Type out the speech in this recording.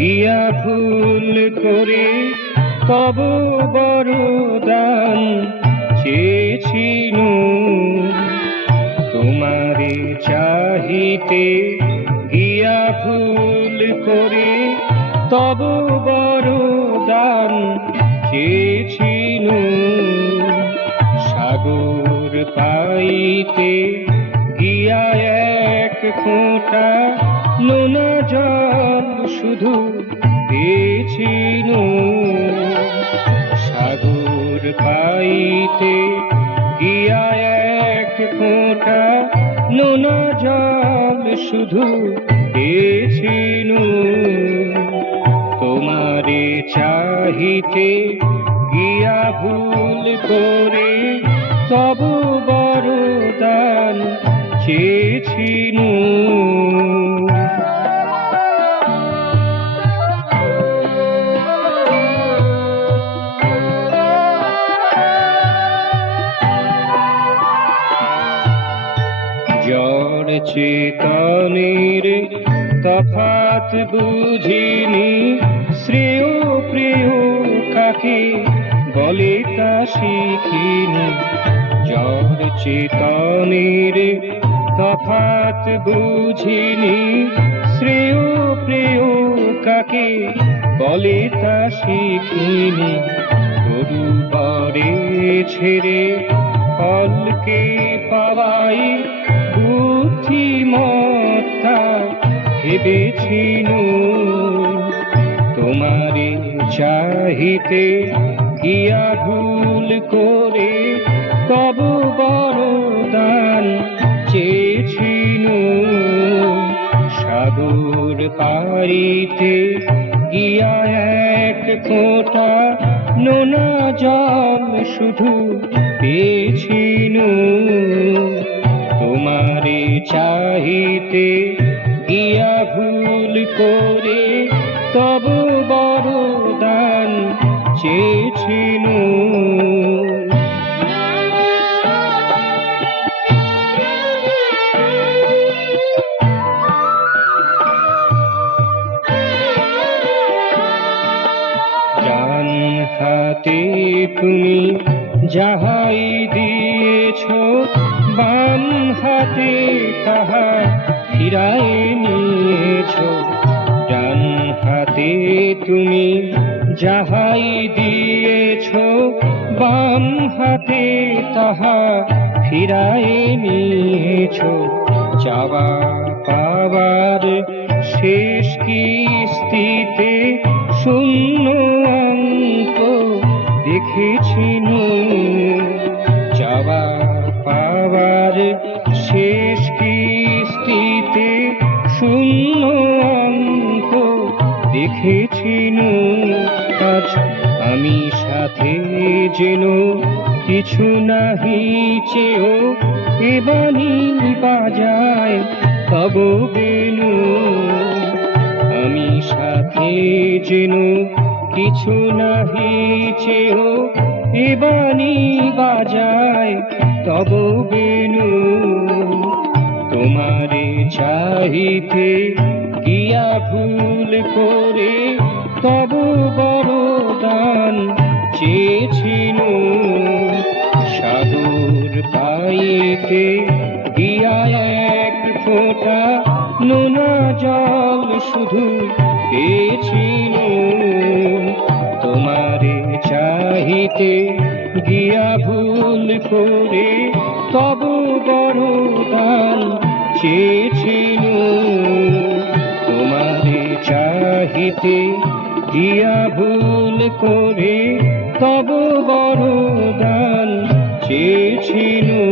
গিয়া ভুল করে তব বরদান চেয়েছিনু। তোমারে চাহিতে গিয়া ভুল করে তব বরদান চেয়েছিনু। সাগর পাইতে গিয়া এক ফোঁটা নোনা জল শুধু পেয়েছিনু। সাগর পাইতে গিয়া এক ফোঁটা নোনা জল শুধু পেয়েছিনু। তোমারে চাহিতে গিয়া ভুল করে তব বরদান চেয়েছিনু। জড় চেতনের তফাৎ বুঝিনি, শ্রেয় প্রেয় কাকে বলে তা শিখিনি। জড় চেতনের তফাৎ বুঝিনি, শ্রেয় প্রেয় কাকে বলে তা শিখিনি। তরু বরে ছেড়ে ফলকে পাওয়াই বুদ্ধিমত্তা ভেবেছিনু। তোমারে চাহিতে গিয়া ভুল করে তব বরদান চেয়েছিনু। সাগর পারিতে গিয়া এক ফোঁটা নোনা জল শুধু পেয়েছিনু। তোমারে চাহিতে গিয়া ভুল করে তব বরদান চেয়েছিনু। ডান হাতে তুমি যাহাই দিয়েছ, বাম হাতে তাহা ফিরায় নিয়েছ। ডান হাতে তুমি যাহাই দিয়েছ, বাম হাতে তাহা ফিরায় নিয়েছ। চাওয়া পাওয়ার শেষ কিস্তিতে শূন্য অঙ্ক দেখেছিনু। চাওয়া পাওয়ার শেষ কিস্তিতে শূন্য অঙ্ক দেখেছিনু। আজ আমি সাথে যেন কিছু নাহি চেয়েও এ বাণী বাজায় তব বেনু। আমি সাথে যেন কিছু নাহি চেয়েও এ বাণী বাজায় তব বেনু। তোমারে চাহিতে গিয়া ভুল করে তব বরদান চেয়েছিনু। সাগর পাইতে গিয়া এক ফোঁটা নোনা জল শুধু পেয়েছিনু। তোমারে চাহিতে গিয়া ভুল করে তব বরদান চেয়েছিনু। তোমারে চাহিতে গিয়া ভুল করে তব বরদান চেয়েছিনু।